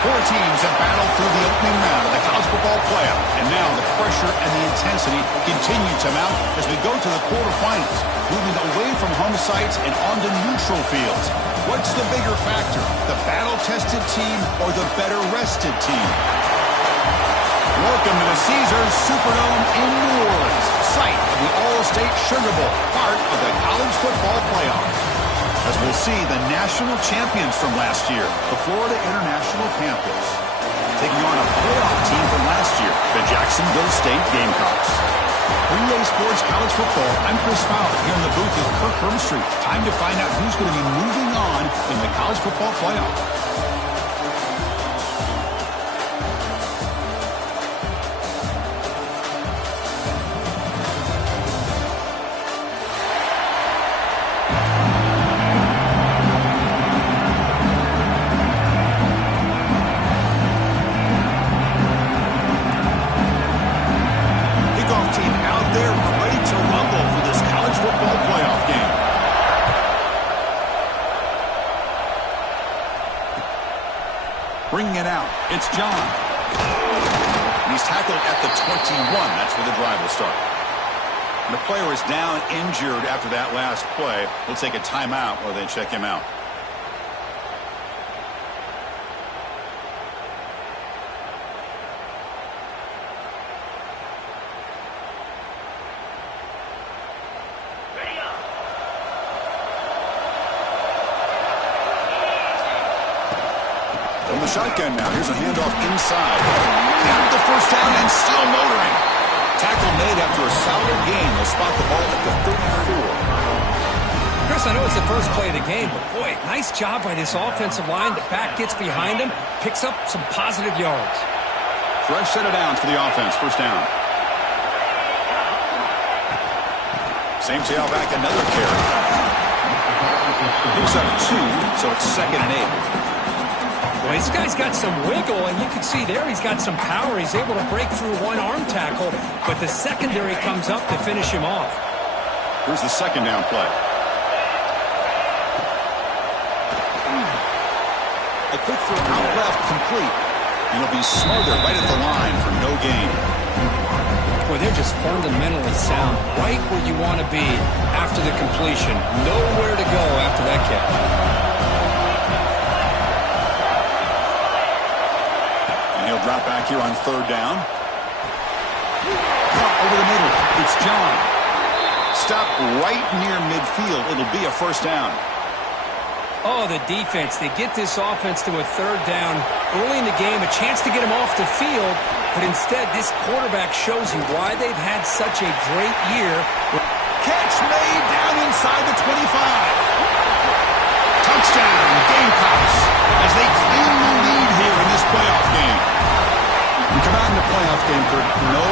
Four teams have battled through the opening round of the college football playoff, and now the pressure and the intensity continue to mount as we go to the quarterfinals, moving away from home sites and onto neutral fields. What's the bigger factor, the battle-tested team or the better-rested team? Welcome to the Caesars Superdome in New Orleans, site of the All-State Sugar Bowl, part of the college football playoff. As we'll see the national champions from last year, the Florida International Panthers, taking on a playoff team from last year, the Jacksonville State Gamecocks. For EA Sports College Football, I'm Chris Fowler here in the booth with Kirk Hermstreet. Time to find out who's going to be moving on in the college football playoff. Bringing it out, it's John. And he's tackled at the 21. That's where the drive will start. And the player is down injured after that last play. We'll take a timeout while they check him out. From the shotgun now, here's a handoff inside. Got the first down and still motoring. Tackle made after a solid gain. They'll spot the ball at the 34. Chris, I know it's the first play of the game, but boy, nice job by this offensive line. The back gets behind him, picks up some positive yards. Fresh set of downs for the offense. First down. Same tailback, another carry. Picks up 2, so it's 2nd and 8. Well, this guy's got some wiggle, and you can see there he's got some power. He's able to break through one arm tackle, but the secondary comes up to finish him off. Here's the second down play. A quick throw out left, complete. And he'll be smothered right at the line for no gain. Boy, they're just fundamentally sound, right where you want to be after the completion. Nowhere to go after that catch. He'll drop back here on 3rd down. Over the middle, it's John. Stop right near midfield. It'll be a first down. Oh, the defense. They get this offense to a 3rd down early in the game, a chance to get him off the field, but instead this quarterback shows you why they've had such a great year. Catch made down inside the 25. Touchdown, Gamecocks, as they claim the lead here in this playoff game. You come out in the playoff game, Kirk, no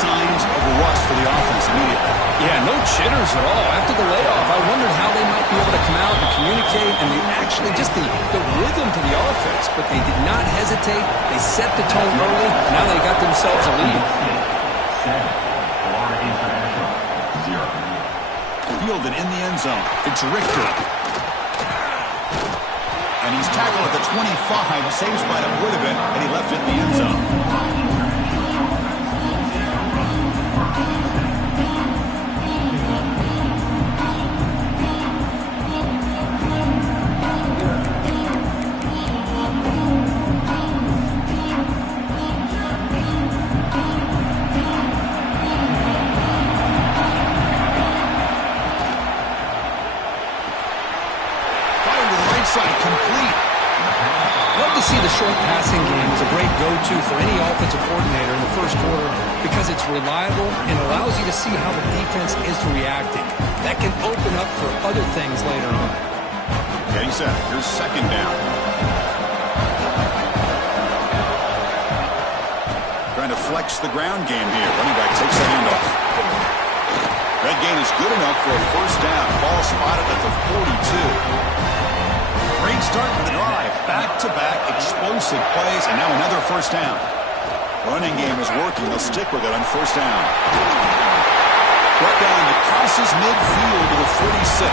signs of rust for the offense immediately. Yeah, no jitters at all. After the layoff, I wondered how they might be able to come out and communicate, and they actually just the rhythm to the offense, but they did not hesitate. They set the tone early. Now they got themselves a lead. Fielded in the end zone. It's Richter. And he's tackled at the 25. Same spot it would have been, and he left it in the end zone. See the short passing game is a great go-to for any offensive coordinator in the first quarter because it's reliable and allows you to see how the defense is reacting. That can open up for other things later on. Getting set. Here's 2nd down. Trying to flex the ground game here. Running back takes the handoff. That gain is good enough for a first down. Ball spotted at the 42. Great start to the drive. Back-to-back explosive plays, and now another first down. Running game is working. They'll stick with it on first down. Brought down, it crosses midfield to the 46.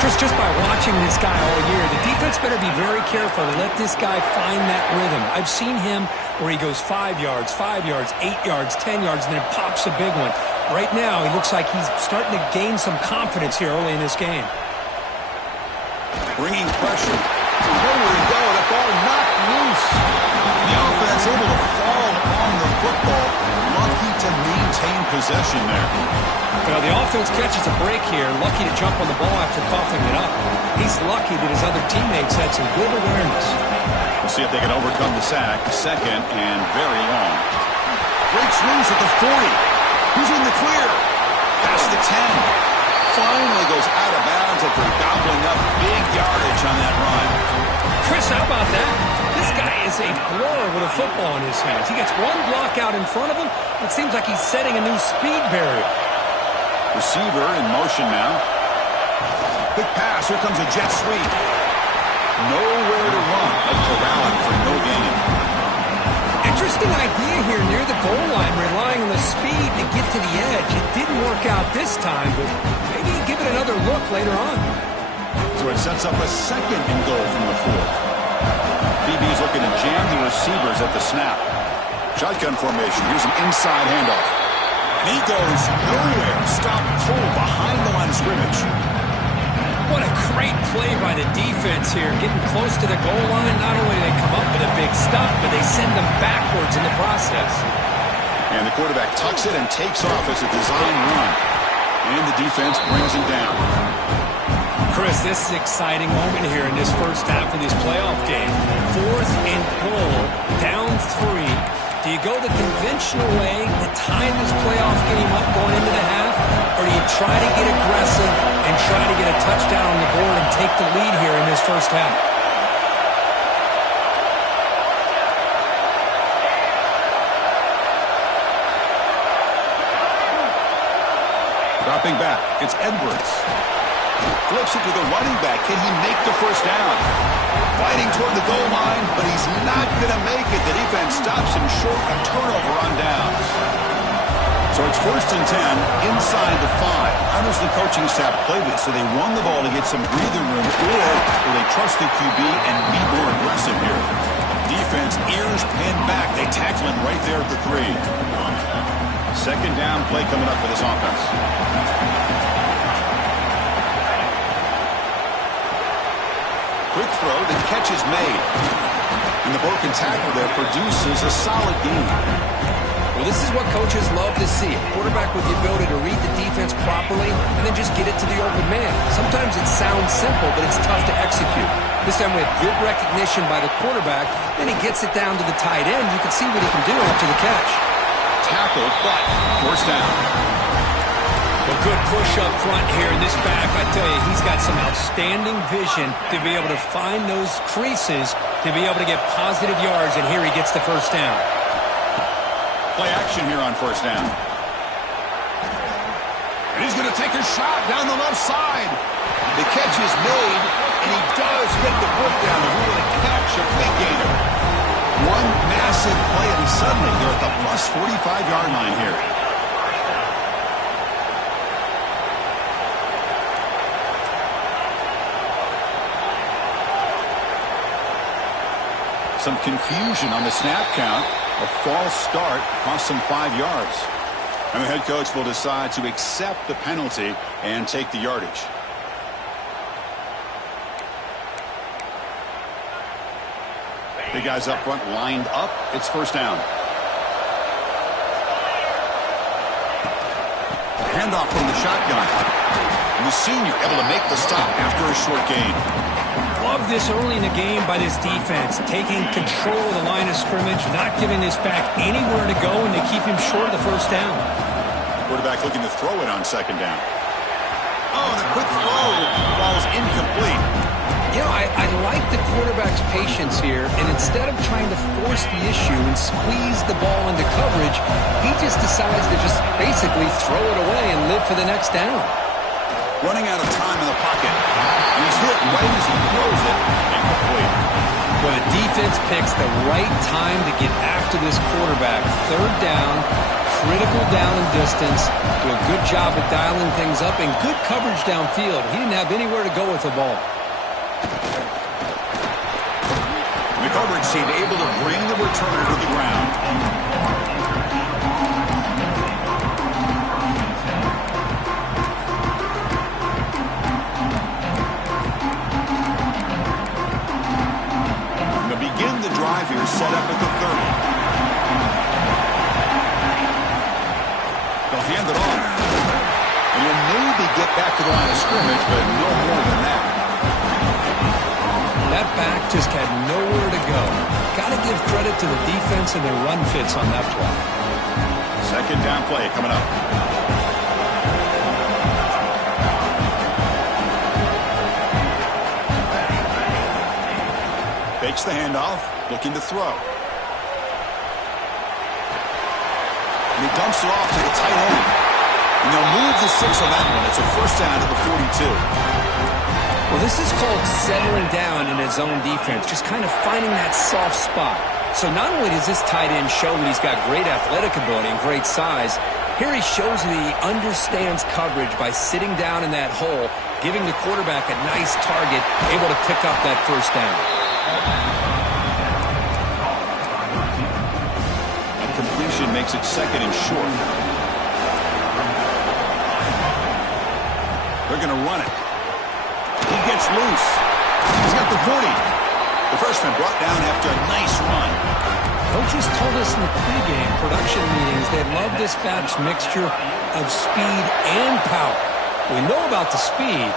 Chris, just by watching this guy all year, the defense better be very careful to let this guy find that rhythm. I've seen him where he goes 5 yards, 8 yards, 10 yards, and then pops a big one. Right now, he looks like he's starting to gain some confidence here early in this game. Bringing pressure. Nowhere to go. The ball knocked loose. The offense able to fall on the football. Lucky to maintain possession there. Well, the offense catches a break here. Lucky to jump on the ball after coughing it up. He's lucky that his other teammates had some good awareness. We'll see if they can overcome the sack. Second and very long. Breaks loose at the 40. Who's in the clear? Past the 10. Finally goes out of bounds after gobbling up big yardage on that run. Chris, how about that? This guy is a blower with a football in his hands. He gets one block out in front of him. It seems like he's setting a new speed barrier. Receiver in motion now. Quick pass. Here comes a jet sweep. Nowhere to run. A corralling for no gain. Interesting idea here near the goal line, relying on the speed to get to the edge. It didn't work out this time, but maybe give it another look later on. So it sets up a second and goal from the 4. BB's looking to jam the receivers at the snap. Shotgun formation. Here's an inside handoff. And he goes nowhere. Stop cold behind the line of scrimmage. What a great play by the defense here. Getting close to the goal line, not only do they come up with a big stop, but they send them backwards in the process. And the quarterback tucks it and takes off as a design run. And the defense brings him down. Chris, this is an exciting moment here in this first half of this playoff game. 4th and goal, down 3. Do you go the conventional way to tie this playoff game up going into the half? Or do you try to get aggressive and try to get a touchdown on the board and take the lead here in this first half? Dropping back, it's Edwards. Flips it to the running back. Can he make the first down? Fighting toward the goal line, but he's not going to make it. The defense stops him short, a turnover on downs. So it's 1st and 10 inside the 5. How does the coaching staff play this? So they run the ball to get some breathing room, or will they trust the QB and be more aggressive here? Defense, ears pinned back. They tackle him right there at the 3. Second down play coming up for this offense. Quick throw, the catch is made. And the broken tackle there produces a solid gain. Well, this is what coaches love to see. A quarterback with the ability to read the defense properly and then just get it to the open man. Sometimes it sounds simple, but it's tough to execute. This time with good recognition by the quarterback, then he gets it down to the tight end. You can see what he can do after the catch. Tackled, but first down. A good push up front here in this back. I tell you, he's got some outstanding vision to be able to find those creases, to be able to get positive yards, and here he gets the first down. Play action here on first down. And he's going to take a shot down the left side. The catch is made, and he does get the foot down to really catch a big gainer. One massive play, and suddenly they're at the plus 45-yard line here. Some confusion on the snap count. A false start cost them 5 yards. And the head coach will decide to accept the penalty and take the yardage. The guys up front lined up. It's first down. Handoff from the shotgun. And the senior able to make the stop after a short gain. Love this early in the game by this defense, taking control of the line of scrimmage, not giving this back anywhere to go, and to keep him short of the first down. Quarterback looking to throw it on second down. Oh, the quick throw falls incomplete. You know, I like the quarterback's patience here, and instead of trying to force the issue and squeeze the ball into coverage, he just decides to just basically throw it away and live for the next down. Running out of time in the pocket. And he's hit right as he throws it. Incomplete. Well, the defense picks the right time to get after this quarterback. Third down, critical down and distance, do a good job of dialing things up, and good coverage downfield. He didn't have anywhere to go with the ball. The coverage team able to bring the returner to the ground. Begin the drive here, set up at the 30. They'll hand it off. And you'll maybe get back to the line of scrimmage, but no more than that. That back just had nowhere to go. Got to give credit to the defense and their run fits on that play. Second down play coming up. Fakes the handoff, looking to throw. And he dumps it off to the tight end. And they'll move the 6 on that one. It's a first down to the 42. Well, this is called settling down in his own defense, just kind of finding that soft spot. So not only does this tight end show that he's got great athletic ability and great size, here he shows that he understands coverage by sitting down in that hole, giving the quarterback a nice target, able to pick up that first down. That completion makes it second and short. They're going to run it. He gets loose. He's got the 40. The freshman brought down after a nice run. Coaches told us in the pregame production meetings they love this back's mixture of speed and power. We know about the speed,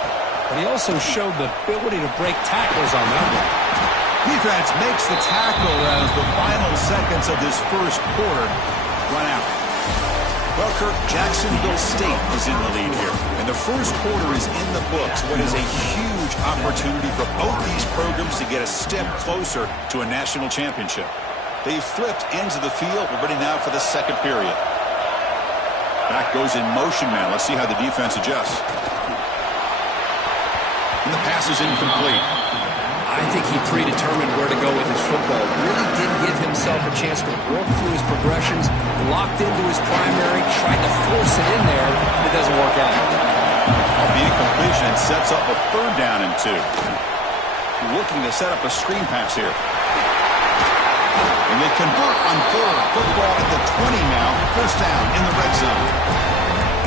but he also showed the ability to break tackles on that one. Defense makes the tackle as the final seconds of this first quarter run out. Well, Kirk, Jacksonville State is in the lead here. And the first quarter is in the books. What is a huge opportunity for both these programs to get a step closer to a national championship. They've flipped ends of the field. We're ready now for the second period. Back goes in motion man. Let's see how the defense adjusts. And the pass is incomplete. I think he predetermined where to go with his football. Really did give himself a chance to work through his progressions, locked into his primary, tried to force it in there, and it doesn't work out. The incompletion sets up a third down and 2. Looking to set up a screen pass here. And they convert on third. Football at the 20 now. First down in the red zone.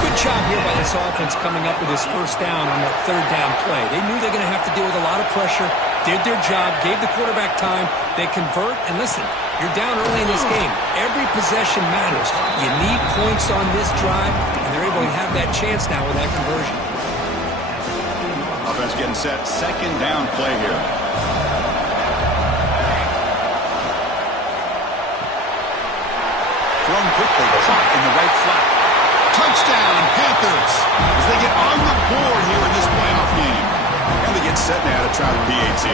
Good job here by this offense coming up with his first down on that third down play. They knew they were going to have to deal with a lot of pressure, did their job, gave the quarterback time. They convert, and listen, you're down early in this game. Every possession matters. You need points on this drive, and they're able to have that chance now with that conversion. Offense getting set. Second down play here. Thrown quickly, caught in the right flat. Touchdown, Panthers, as they get on the board here in this playoff game. And they get set now to try the PAT.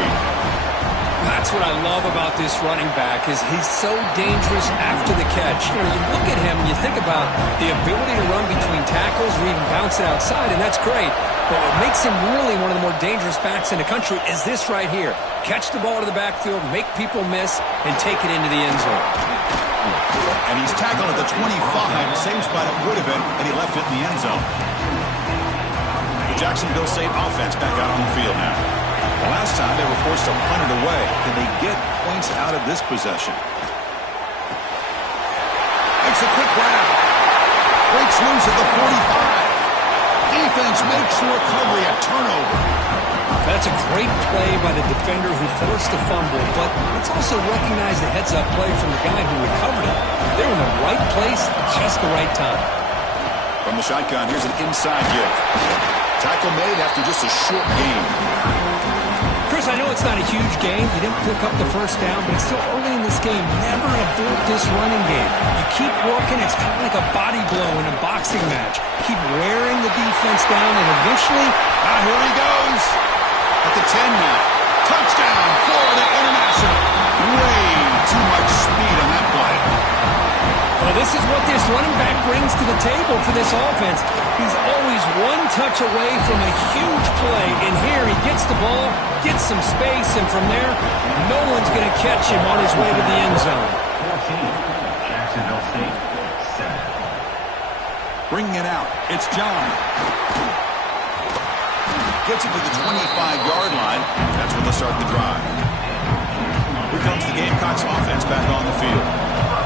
That's what I love about this running back is he's so dangerous after the catch. You know, you look at him and you think about the ability to run between tackles or even bounce it outside, and that's great. But what makes him really one of the more dangerous backs in the country is this right here. Catch the ball to the backfield, make people miss, and take it into the end zone. And he's tackled at the 25, same spot it would have been, and he left it in the end zone. The Jacksonville State offense back out on the field now. The last time they were forced to punt it away. Can they get points out of this possession? Makes a quick grab. Breaks loose at the 45. Defense makes the recovery, a turnover. That's a great play by the defender who forced the fumble, but let's also recognize the heads-up play from the guy who recovered it. They're in the right place at just the right time. From the shotgun, here's an inside give. Tackle made after just a short game. Chris, I know it's not a huge game. You didn't pick up the first down, but it's still early in this game. Never abort this running game. You keep working. It's kind of like a body blow in a boxing match. Keep wearing the defense down, and eventually, here he goes. At the 10 now. Touchdown, Florida International. Way too much speed on that play. Well, this is what this running back brings to the table for this offense. He's always one touch away from a huge play, and here he gets the ball, gets some space, and from there, no one's going to catch him on his way to the end zone. 14, Jacksonville State, 7. bringing it out. It's John. Gets it to the 25-yard line. That's where they'll start the drive. Here comes the Gamecocks offense back on the field.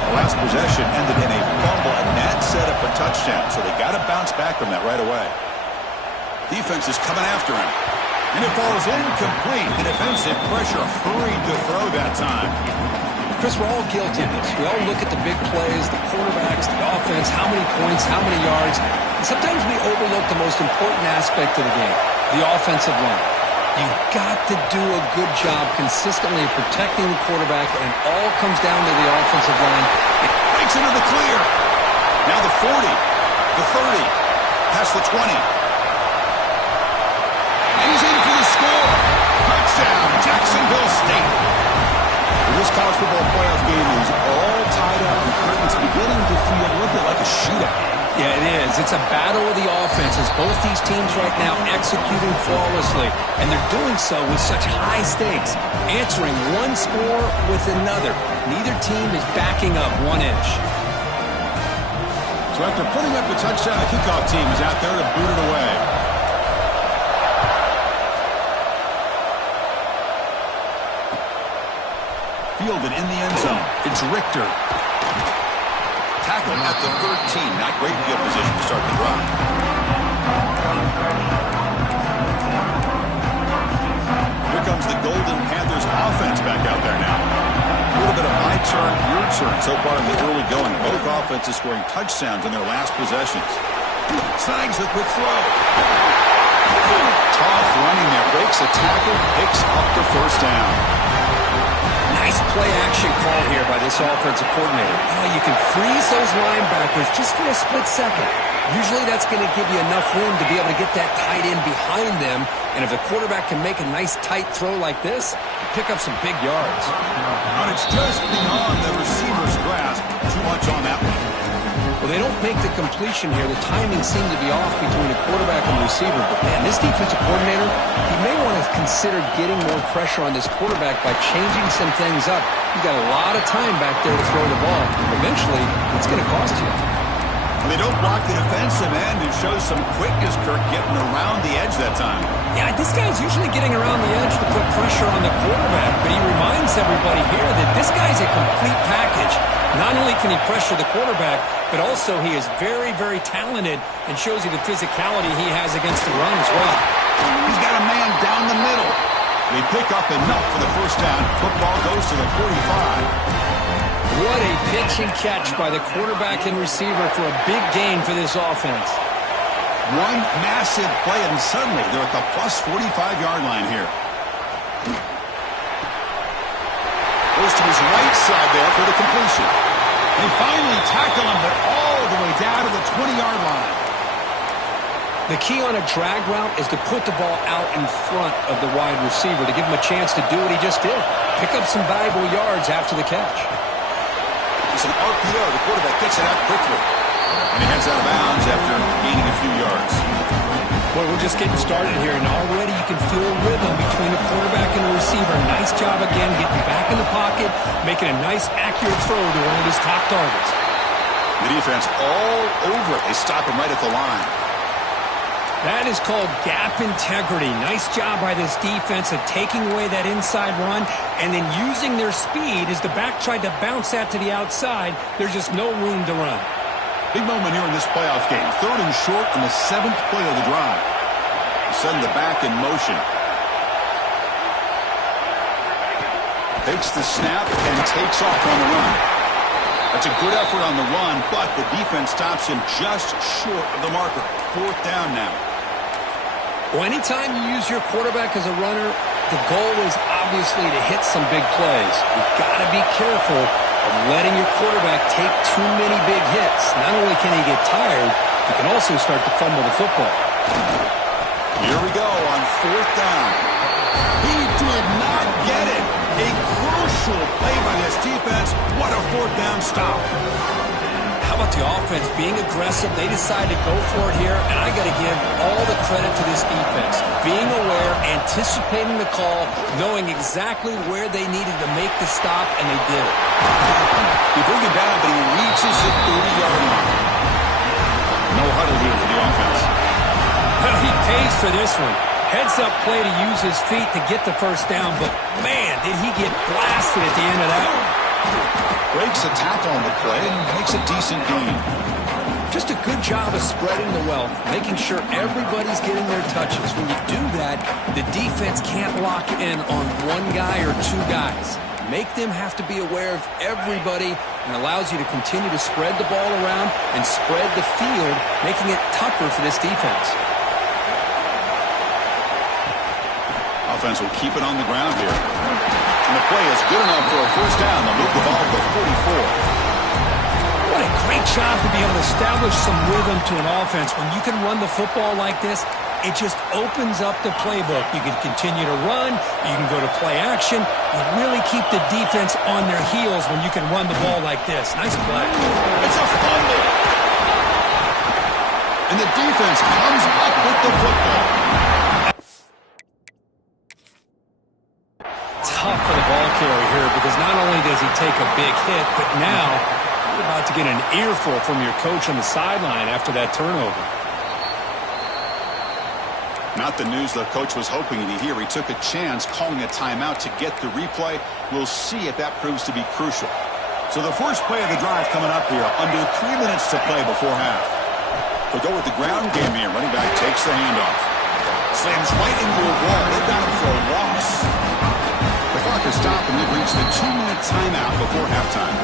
The last possession ended in a fumble, and that set up a touchdown, so they got to bounce back from that right away. Defense is coming after him. And it falls incomplete. The defensive pressure hurried to throw that time. Chris, we're all guilty of this. We all look at the big plays, the quarterbacks, the offense, how many points, how many yards. And sometimes we overlook the most important aspect of the game, the offensive line. You've got to do a good job consistently protecting the quarterback, and it all comes down to the offensive line. It breaks into the clear. Now the 40, the 30, past the 20. And he's in for the score. Touchdown, Jacksonville State. This college football playoff game is all tied up, and it's beginning to feel a little bit like a shootout. Yeah, it is. It's a battle of the offenses. Both these teams right now executing flawlessly, and they're doing so with such high stakes, answering one score with another. Neither team is backing up 1 inch. So after putting up the touchdown, the kickoff team is out there to boot it away. Fielded in the end zone. It's Richter. Tackle at the 13. Not great field position to start the drive. Here comes the Golden Panthers offense back out there now. A little bit of my turn, your turn so far in the early going. Both offenses scoring touchdowns in their last possessions. Snags the quick throw. Tough running there. Breaks a tackle. Picks up the first down. Nice play-action call here by this offensive coordinator. You can freeze those linebackers just for a split second. Usually that's going to give you enough room to be able to get that tight end behind them. And if the quarterback can make a nice tight throw like this, you pick up some big yards. And it's just beyond the receiver's grasp. Too much on that one. Well, they don't make the completion here. The timing seemed to be off between the quarterback and the receiver. But, man, this defensive coordinator, he may want to consider getting more pressure on this quarterback by changing some things up. You've got a lot of time back there to throw the ball. Eventually, it's going to cost you. They don't block the defensive end and show some quickness, Kirk, getting around the edge that time. Yeah, this guy's usually getting around the edge to put pressure on the quarterback, but he reminds everybody here that this guy's a complete package. Not only can he pressure the quarterback, but also he is very, very talented and shows you the physicality he has against the run as well. He's got a man down the middle. They pick up enough for the first down. Football goes to the 45. What a pitch and catch by the quarterback and receiver for a big gain for this offense. One massive play, and suddenly they're at the plus 45-yard line here. Goes to his right side there for the completion. They finally tackle him, but all the way down to the 20-yard line. The key on a drag route is to put the ball out in front of the wide receiver to give him a chance to do what he just did. Pick up some valuable yards after the catch. It's an RPO. The quarterback gets it out quickly. And he heads out of bounds after gaining a few yards. Boy, we're just getting started here, and already you can feel a rhythm between the quarterback and the receiver. Nice job again getting back in the pocket, making a nice, accurate throw to one of his top targets. The defense all over it. They stop him right at the line. That is called gap integrity. Nice job by this defense of taking away that inside run and then using their speed as the back tried to bounce that to the outside. There's just no room to run. Big moment here in this playoff game. 3rd and short on the 7th play of the drive. Send the back in motion. Takes the snap and takes off on the run. That's a good effort on the run, but the defense stops him just short of the marker. 4th down now. Well, anytime you use your quarterback as a runner, the goal is obviously to hit some big plays. You've got to be careful of letting your quarterback take too many big hits. Not only can he get tired, he can also start to fumble the football. Here we go on 4th down. He did not get it. A crucial play by this defense. What a 4th down stop. How about the offense being aggressive? They decided to go for it here, and I got to give all the credit to this defense. Being aware, anticipating the call, knowing exactly where they needed to make the stop, and they did it. He brings it down, but he reaches the 30-yard line. No huddle here for the offense. Well, he pays for this one. Heads-up play to use his feet to get the first down, but, man, did he get blasted at the end of that one. Breaks a tackle on the play and makes a decent gain. Just a good job of spreading the wealth, making sure everybody's getting their touches. When you do that, the defense can't lock in on one guy or two guys. Make them have to be aware of everybody and allows you to continue to spread the ball around and spread the field, making it tougher for this defense. Offense will keep it on the ground here. And the play is good enough for a first down. They'll move the ball to 44. What a great job to be able to establish some rhythm to an offense. When you can run the football like this, it just opens up the playbook. You can continue to run. You can go to play action. You really keep the defense on their heels when you can run the ball like this. Nice play. It's a fumble. And the defense comes up with the football. Tough for the ball carrier here because not only does he take a big hit, but now you're about to get an earful from your coach on the sideline after that turnover. Not the news the coach was hoping to hear. He took a chance calling a timeout to get the replay. We'll see if that proves to be crucial. So the first play of the drive coming up here, under 3 minutes to play before half. They'll go with the ground game here. Running back takes the handoff. Slams right into a wall. They've got him for a loss. The clock is stopped and they've reached the 2-minute timeout before halftime.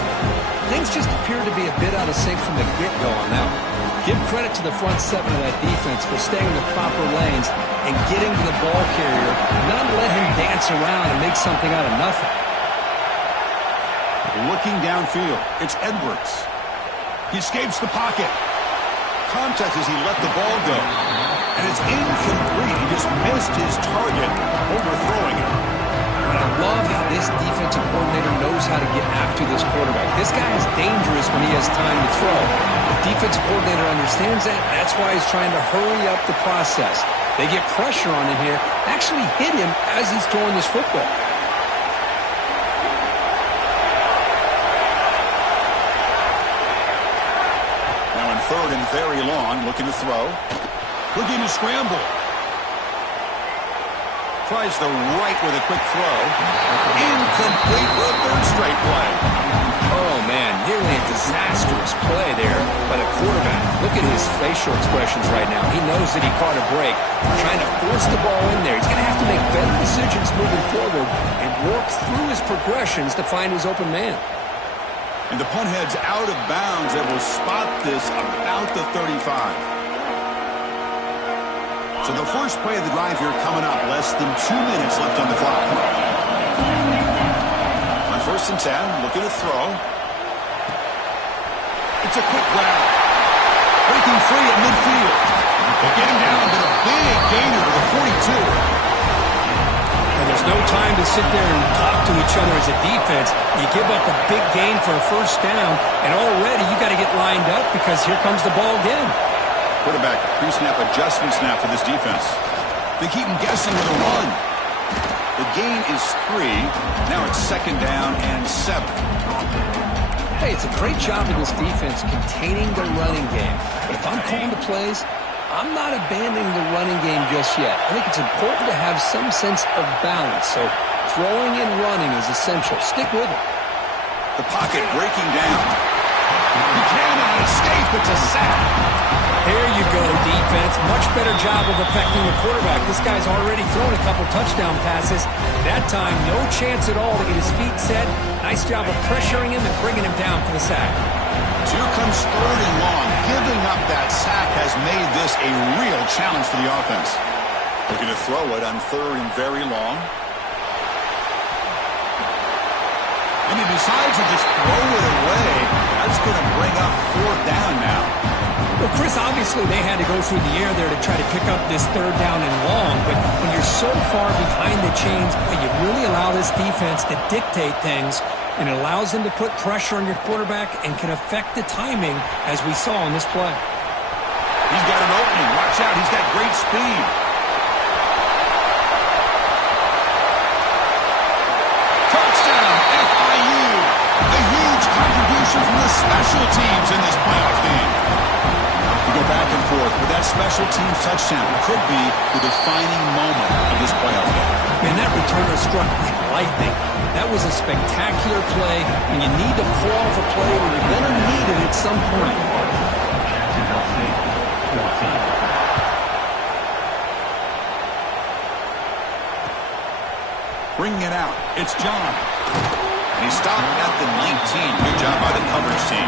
Things just appear to be a bit out of sync from the get-go on that one. Give credit to the front seven of that defense for staying in the proper lanes and getting to the ball carrier, not let him dance around and make something out of nothing. Looking downfield, it's Edwards. He escapes the pocket. Contact as he let the ball go. And it's incomplete. He just missed his target, overthrowing it. But I love how this defensive coordinator knows how to get after this quarterback. This guy is dangerous when he has time to throw. The defensive coordinator understands that. That's why he's trying to hurry up the process. They get pressure on him here, actually hit him as he's throwing this football. Now in third and very long, looking to throw. Looking to scramble. Tries the right with a quick throw. Incomplete for a third straight play. Oh, man, nearly a disastrous play there by the quarterback. Look at his facial expressions right now. He knows that he caught a break, trying to force the ball in there. He's going to have to make better decisions moving forward and work through his progressions to find his open man. And the punt heads out of bounds. That will spot this about the 35. So the first play of the drive here coming up. Less than 2 minutes left on the clock. On first and 10, looking to throw. It's a quick grab. Breaking free at midfield. They get him down to the big gainer to the 42. And there's no time to sit there and talk to each other as a defense. You give up a big gain for a first down, and already you got to get lined up because here comes the ball again. Quarterback, pre-snap adjustment snap for this defense. They keep him guessing with a run. The gain is 3. Now it's second down and 7. Hey, it's a great job of this defense containing the running game. But if I'm calling the plays, I'm not abandoning the running game just yet. I think it's important to have some sense of balance. So throwing and running is essential. Stick with it. The pocket breaking down. He cannot escape. It's a sack. There you go, defense. Much better job of affecting the quarterback. This guy's already thrown a couple touchdown passes. That time, no chance at all to get his feet set. Nice job of pressuring him and bringing him down for the sack. So here comes third and long. Giving up that sack has made this a real challenge for the offense. Looking to throw it on third and very long. And he decides to just throw it away. That's going to bring up fourth down now. Well, Chris, obviously they had to go through the air there to try to pick up this third down and long, but when you're so far behind the chains, you really allow this defense to dictate things, and it allows them to put pressure on your quarterback and can affect the timing, as we saw on this play. He's got an opening. Watch out. He's got great speed. Touchdown, FIU. A huge contribution from the special teams in this playoff game. You go back and forth, but that special teams touchdown could be the defining moment of this playoff game. And that returner struck like lightning. That was a spectacular play, and you need to pull off a play where you're going to need it at some point. Bringing it out, it's John. And he stopped at the 19. Good job by the coverage team.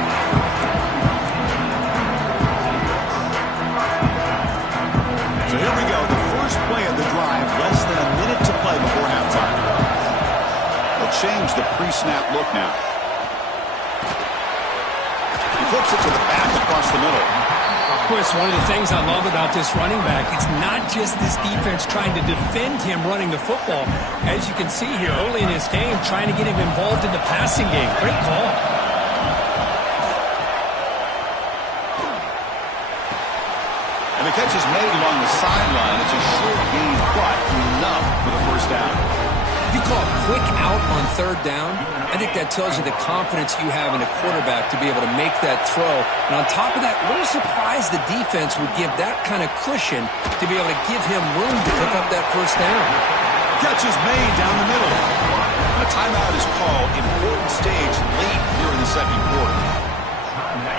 So here we go, the first play of the drive, less than a minute to play before halftime. They'll change the pre-snap look now. He flips it to the back across the middle. Chris, one of the things I love about this running back, it's not just this defense trying to defend him running the football. As you can see here early in this game, trying to get him involved in the passing game. Great call. And the catch is made along the sideline. It's a short gain, but enough for the first down. If you call a quick out on third down, I think that tells you the confidence you have in a quarterback to be able to make that throw. And on top of that, a little surprised the defense would give that kind of cushion to be able to give him room to pick up that first down. Catch is made down the middle. A timeout is called. Important stage late here in the second quarter.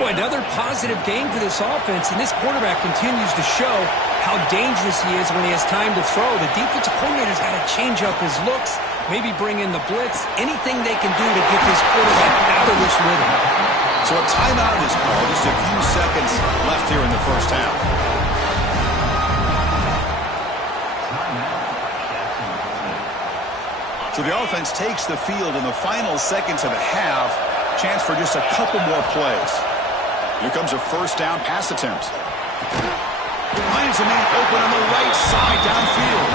Boy, another positive game for this offense, and this quarterback continues to show how dangerous he is when he has time to throw. The defensive coordinator's got to change up his looks, maybe bring in the blitz, anything they can do to get this quarterback out of this rhythm. So a timeout is called. Just a few seconds left here in the first half. So the offense takes the field in the final seconds of the half. Chance for just a couple more plays. Here comes a first down pass attempt. Finds a man open on the right side downfield.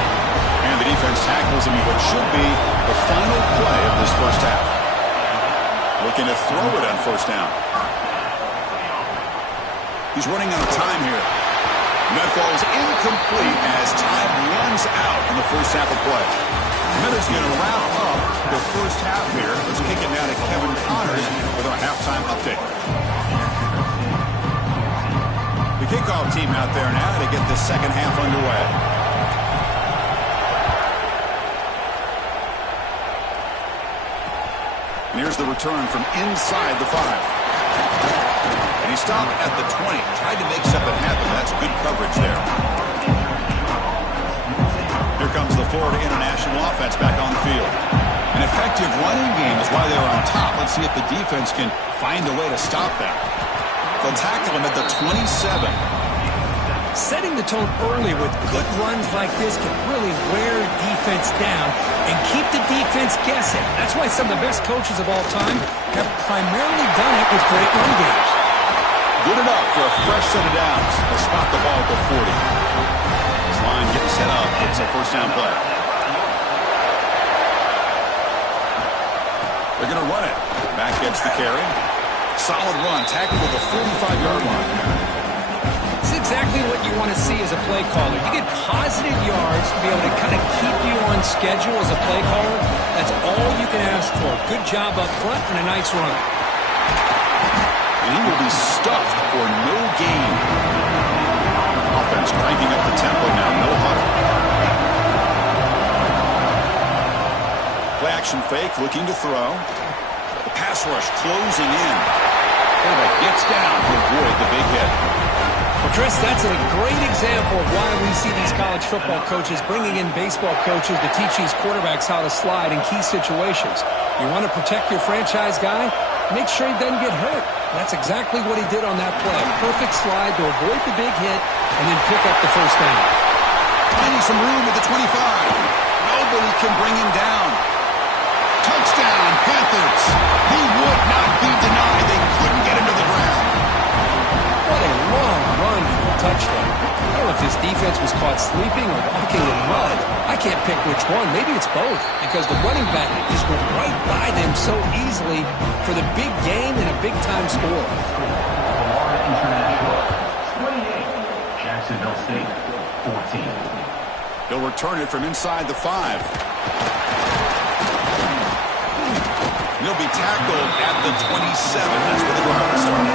And the defense tackles him in what should be the final play of this first half. Looking to throw it on first down. He's running out of time here. And that falls incomplete as time runs out in the first half of play. Miller's going to wrap up the first half here. Let's kick it now to Kevin Connors with our halftime update. The kickoff team out there now to get the second half underway. And here's the return from inside the 5. And he stopped at the 20. Tried to make something happen. That's good coverage there. Here comes the Florida International offense back on the field. An effective running game is why they're on top. Let's see if the defense can find a way to stop that. They'll tackle him at the 27. Setting the tone early with good runs like this can really wear defense down and keep the defense guessing. That's why some of the best coaches of all time have primarily done it with great run games. Good enough for a fresh set of downs. They'll spot the ball at the 40. This line getting set up. It's a first down play. They're going to run it. Back gets the carry. Solid run. Tackled at the 45-yard line. It's exactly what you want to see as a play caller. You get positive yards to be able to kind of keep you on schedule as a play caller. That's all you can ask for. Good job up front and a nice run. And he will be stuffed for no gain. Offense cranking up the tempo now. No huddle. Play action fake, looking to throw. The pass rush closing in. Quarterback gets down to avoid the big hit. Well, Chris, that's a great example of why we see these college football coaches bringing in baseball coaches to teach these quarterbacks how to slide in key situations. You want to protect your franchise guy? Make sure he doesn't get hurt. That's exactly what he did on that play. Perfect slide to avoid the big hit and then pick up the first down. Finding some room at the 25. Nobody can bring him down. Touchdown, Panthers. He would not be denied. They couldn't get him to the ground. What a long run for a touchdown. I don't know if this defense was caught sleeping or walking in mud. I can't pick which one. Maybe it's both because the running back just went right by them so easily for the big game and a big-time score. International 28, Jacksonville State 14. He'll return it from inside the 5. He'll be tackled at the 27. That's where the drive will start.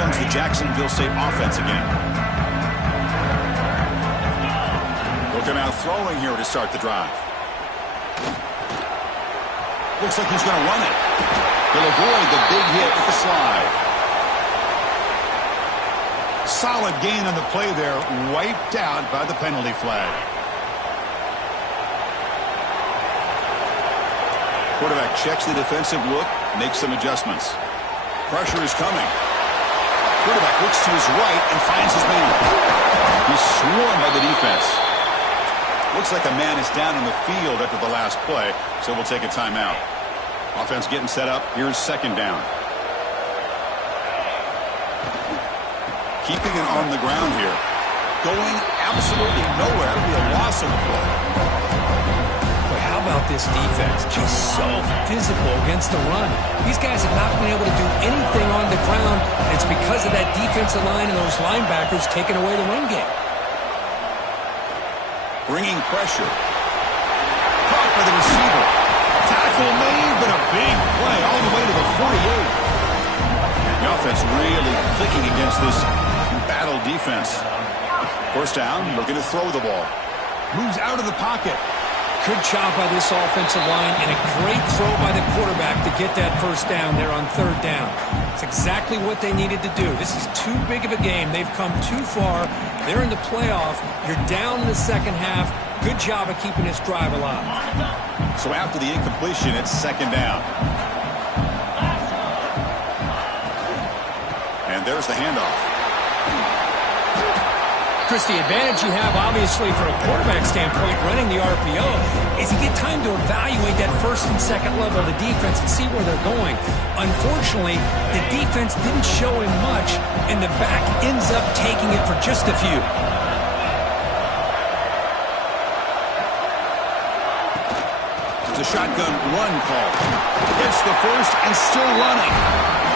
comes the Jacksonville State offense again. Looking out throwing here to start the drive. Looks like he's going to run it. He'll avoid the big hit with the slide. Solid gain on the play there, wiped out by the penalty flag. Quarterback checks the defensive look, makes some adjustments. Pressure is coming. Quarterback looks to his right and finds his man. He's swarmed by the defense. Looks like a man is down in the field after the last play, so we'll take a timeout. Offense getting set up. Here's second down. Keeping it on the ground here. Going absolutely nowhere. It'll be a loss of the play. Boy, how about this defense? Just so physical against the run. These guys have not been able to do anything on the ground. And it's because of that defensive line and those linebackers taking away the run game. Bringing pressure. Caught by the receiver. Tackle made, but a big play all the way to the 48. The offense really clicking against this battle defense. First down, looking to throw the ball. Moves out of the pocket. Good job by this offensive line and a great throw by the quarterback to get that first down there on third down. It's exactly what they needed to do. This is too big of a game. They've come too far. They're in the playoff. You're down in the second half. Good job of keeping this drive alive. So after the incompletion, it's second down. And there's the handoff. Chris, the advantage you have, obviously, from a quarterback standpoint, running the RPO, is you get time to evaluate that first and second level of the defense and see where they're going. Unfortunately, the defense didn't show him much, and the back ends up taking it for just a few. It's a shotgun run call. Gets the first and still running.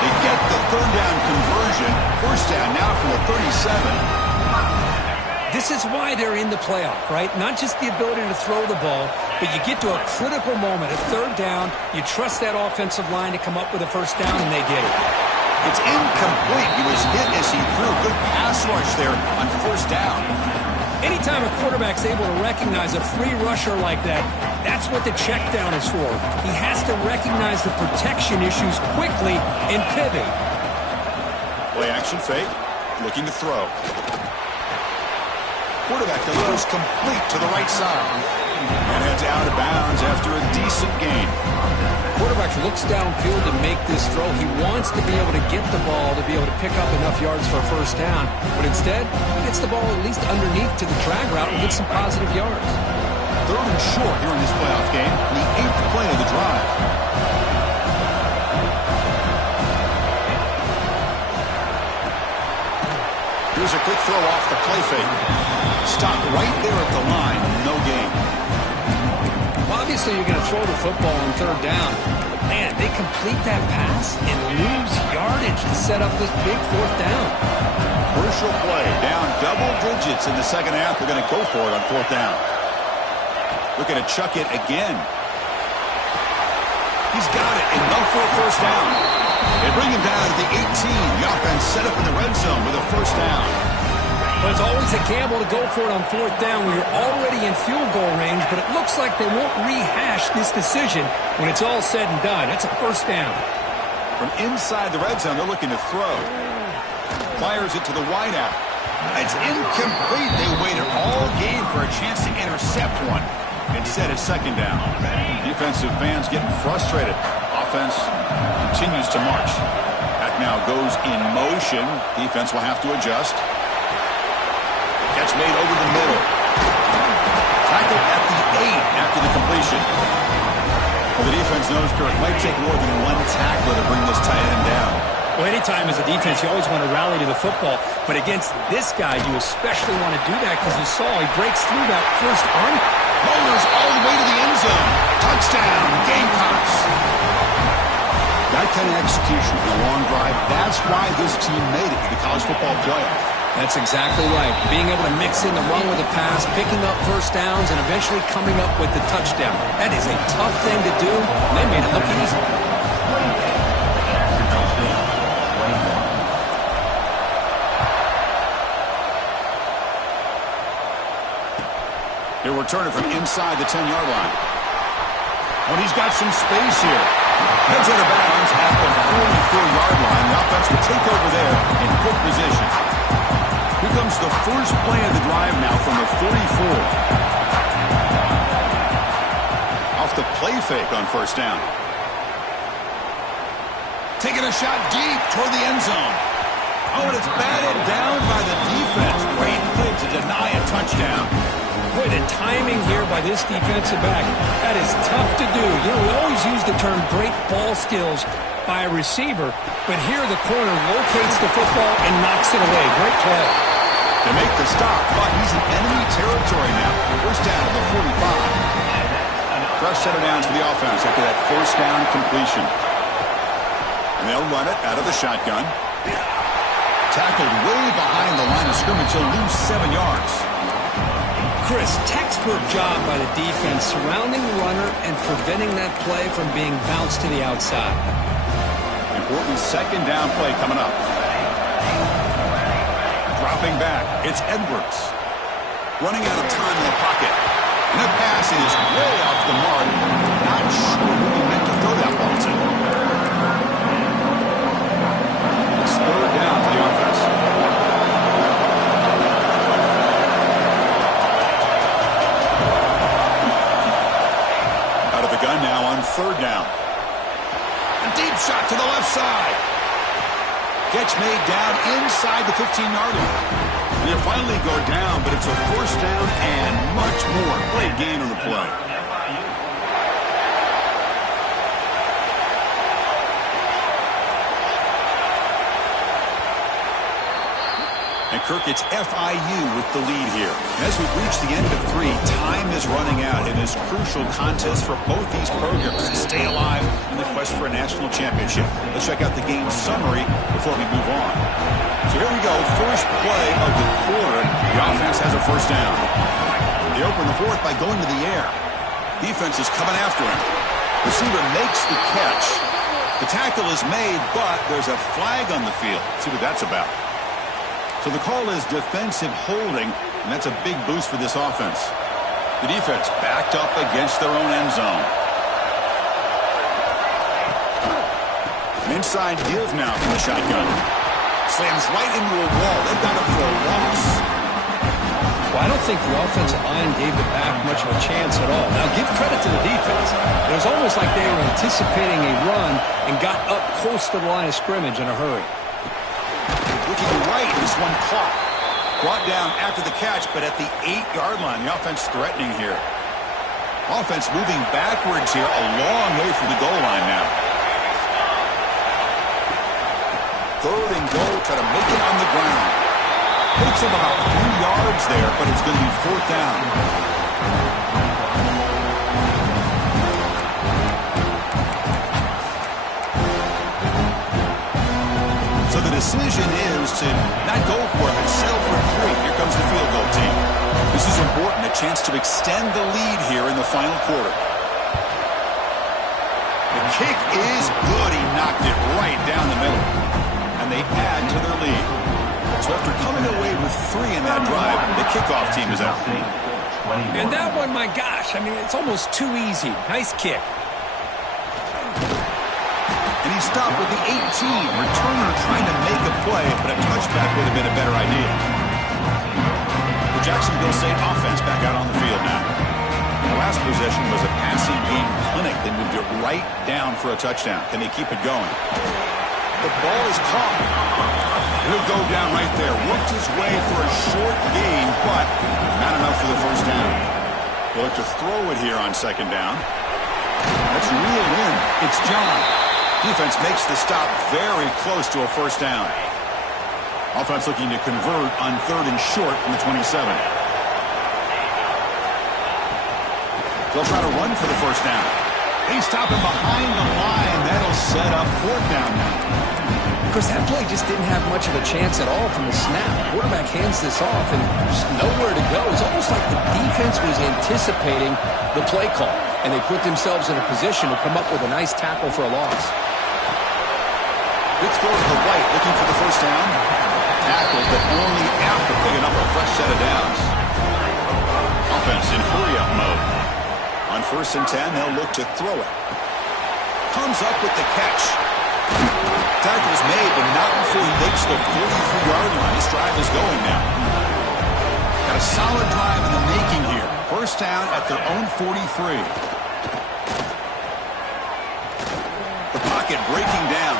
They get the third down conversion. First down now from the 37. This is why they're in the playoff, right? Not just the ability to throw the ball, but you get to a critical moment, a third down, you trust that offensive line to come up with a first down, and they get it. It's incomplete. He was hit as he threw. Good pass rush there on first down. Anytime a quarterback's able to recognize a free rusher like that, that's what the check down is for. He has to recognize the protection issues quickly and pivot. Play action fake, looking to throw. Quarterback delivers complete to the right side. And heads out of bounds after a decent gain. Quarterback looks downfield to make this throw. He wants to be able to get the ball to be able to pick up enough yards for a first down. But instead, he gets the ball at least underneath to the drag route and gets some positive yards. Third and short here in this playoff game. The 8th play of the drive. Here's a quick throw off the play fake. Stopped right there at the line. No gain. Well, obviously, you're going to throw the football on third down. But, man, they complete that pass and lose yardage to set up this big fourth down. Crucial play. Down double digits in the second half. They're going to go for it on fourth down. Looking to chuck it again. He's got it. Enough for a first down. They bring him down to the 18. The offense set up in the red zone with a first down. But it's always a gamble to go for it on fourth down when you're already in field goal range, but it looks like they won't rehash this decision when it's all said and done. It's a first down. From inside the red zone, they're looking to throw. Fires it to the wideout. It's incomplete. They waited all game for a chance to intercept one. Instead, it's second down. Defensive fans getting frustrated. Offense continues to march. That now goes in motion. Defense will have to adjust. Catch made over the middle. Tackled at the 8 after the completion. Well, the defense knows, Kirk, it might take more than one tackler to bring this tight end down. Well, anytime as a defense, you always want to rally to the football. But against this guy, you especially want to do that because you saw he breaks through that first arm. Rollers all the way to the end zone. Touchdown, Gamecocks. That kind of execution for a long drive, that's why this team made it to the college football playoff. That's exactly right. Being able to mix in the run with the pass, picking up first downs, and eventually coming up with the touchdown. That is a tough thing to do, and they made it look easy. He'll return it from inside the 10-yard line. When he's got some space here. Heads out of bounds at the 44-yard line. The offense will take over there in good position. Here comes the first play of the drive now from the 44. Off the play fake on first down. Taking a shot deep toward the end zone. Oh, and it's batted down by the defense. Great play to deny a touchdown. Boy, the timing here by this defensive back, that is tough to do. You know, we always use the term great ball skills by a receiver, but here the corner locates the football and knocks it away. Great play. To make the stop, but he's in enemy territory now. First down to the 45. Fresh set of downs for the offense after that first down completion. And they'll run it out of the shotgun. Tackled way behind the line of scrimmage. He'll lose 7 yards. Chris, textbook job by the defense surrounding the runner and preventing that play from being bounced to the outside. Important second down play coming up. Dropping back, it's Edwards. Running out of time in the pocket. And that pass is way off the mark. Not sure who he meant to throw that ball to. It's third down for the offense. Out of the gun now on third down. A deep shot to the left side. Catch made down inside the 15-yard line. And he'll finally go down, but it's a first down and much more. Great gain on the play. And Kirk, it's FIU with the lead here. As we reach the end of 3, time is running out in this crucial contest for both these programs to stay alive in the quest for a national championship. Let's check out the game summary before we move on. So here we go, first play of the quarter. The offense has a first down. They open the fourth by going to the air. Defense is coming after him. Receiver makes the catch. The tackle is made, but there's a flag on the field. Let's see what that's about. So the call is defensive holding, and that's a big boost for this offense. The defense backed up against their own end zone. An inside give now from the shotgun. Slams right into a wall. They've got it for a loss. Well, I don't think the offensive line gave the back much of a chance at all. Now, give credit to the defense. It was almost like they were anticipating a run and got up close to the line of scrimmage in a hurry. Looking right, this one caught. Brought down after the catch, but at the 8-yard line, the offense threatening here. Offense moving backwards here, a long way from the goal line now. Third and goal, try to make it on the ground. Takes him about 3 yards there, but it's going to be fourth down. So the decision is to not go for it, but settle for 3. Here comes the field goal team. This is important, a chance to extend the lead here in the final quarter. The kick is good. He knocked it right down the middle. And they add to their lead. So after coming away with 3 in that drive, the kickoff team is out. And that one, my gosh, I mean, it's almost too easy. Nice kick. And he stopped with the 18. Returner trying to make a play, but a touchback would have been a better idea. The Jacksonville State offense back out on the field now. The last possession was a passing game clinic. They moved it right down for a touchdown. Can they keep it going? The ball is caught. He'll go down right there. Worked his way for a short gain, but not enough for the first down. They'll look to throw it here on second down. Let's reel in. It's John. Defense makes the stop very close to a first down. Offense looking to convert on third and short from the 27. They'll try to run for the first down. They stop him behind the line. That'll set up fourth down now. Because that play just didn't have much of a chance at all from the snap. The quarterback hands this off and there's nowhere to go. It's almost like the defense was anticipating the play call, and they put themselves in a position to come up with a nice tackle for a loss. Let's go to the right, looking for the first down. Tackled, but only after picking up a fresh set of downs. offense in hurry-up mode. On 1st and 10, they'll look to throw it. Comes up with the catch. Tackle's made, but not before he makes the 43-yard line. This drive is going now. Got a solid drive in the making here. 1st down at their own 43. The pocket breaking down.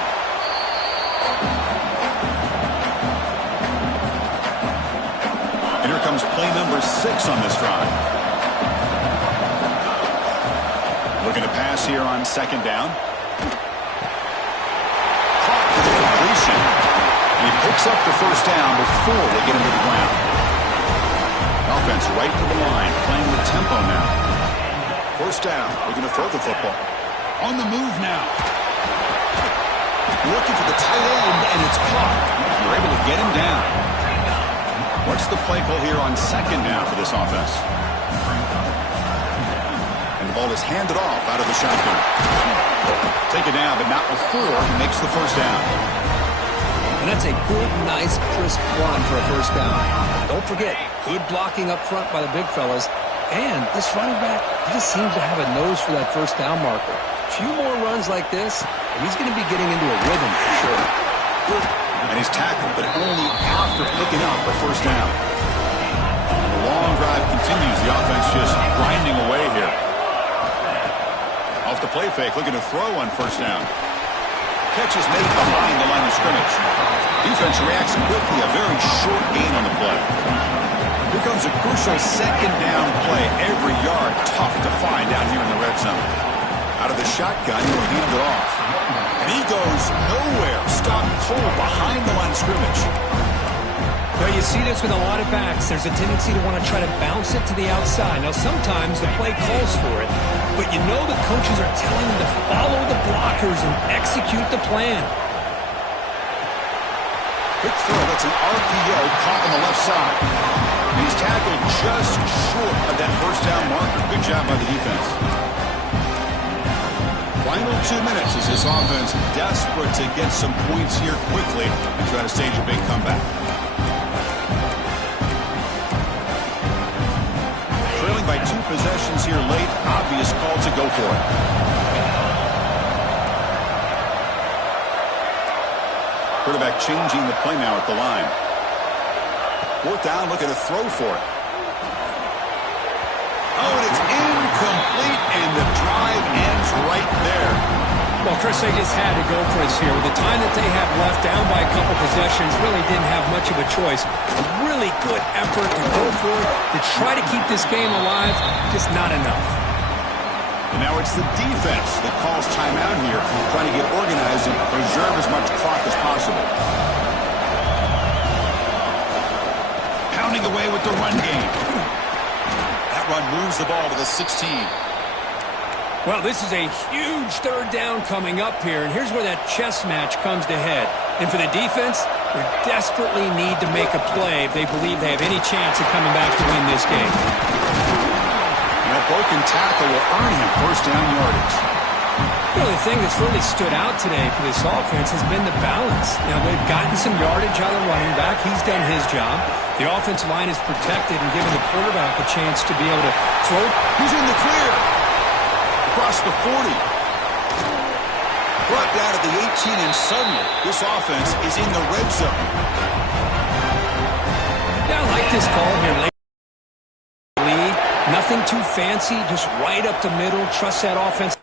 And here comes play number 6 on this drive. Looking to pass here on 2nd down. Caught for the completion. And he picks up the 1st down before they get him to the ground. Offense right to the line, playing with tempo now. 1st down, we're going to throw the football. On the move now. Looking for the tight end, and it's caught. They're able to get him down. What's the play call here on 2nd down for this offense? And the ball is handed off out of the shotgun. Take it down, but not before he makes the 1st down. And that's a good, nice, crisp run for a 1st down. Don't forget, good blocking up front by the big fellas. And this running back, he just seems to have a nose for that 1st down marker. A few more runs like this, and he's going to be getting into a rhythm for sure. And he's tackled, but only after picking up the 1st down. The long drive continues. The offense just grinding away here. Off the play fake, looking to throw on 1st down. Catch is made behind the line of scrimmage. Defense reacts quickly, a very short gain on the play. Here comes a crucial 2nd down play. Every yard tough to find down here in the red zone. Out of the shotgun, he'll hand it off. And he goes nowhere. Stopped cold behind the line of scrimmage. Well, you see this with a lot of backs. There's a tendency to want to try to bounce it to the outside. Now, sometimes the play calls for it, but you know the coaches are telling them to follow the blockers and execute the plan. Quick throw, that's an RPO caught on the left side. He's tackled just short of that 1st down marker. Good job by the defense. Final 2 minutes as this offense desperate to get some points here quickly and try to stage a big comeback. Trailing by 2 possessions here late, obvious call to go for it. Quarterback changing the play now at the line. 4th down, looking to throw for it. Oh, and it's incomplete, and the drive ends right there. Well, Chris, they just had to go for it here. With the time that they have left, down by a couple possessions, really didn't have much of a choice. A really good effort to go for it, to try to keep this game alive, just not enough. And now it's the defense that calls timeout here, trying to get organized and preserve as much clock as possible. Pounding away with the run game. That run moves the ball to the 16. Well, this is a huge 3rd down coming up here, and here's where that chess match comes to head. And for the defense, they desperately need to make a play if they believe they have any chance of coming back to win this game. And that broken tackle will earn him 1st down yardage. You know, the thing that's really stood out today for this offense has been the balance. Now, they've gotten some yardage out of the running back. He's done his job. The offensive line is protected and given the quarterback a chance to be able to throw. He's in the clear. Across the 40. Brought down to the 18, and suddenly this offense is in the red zone. Yeah, I like this call here late. Nothing too fancy, just right up the middle. Trust that offense.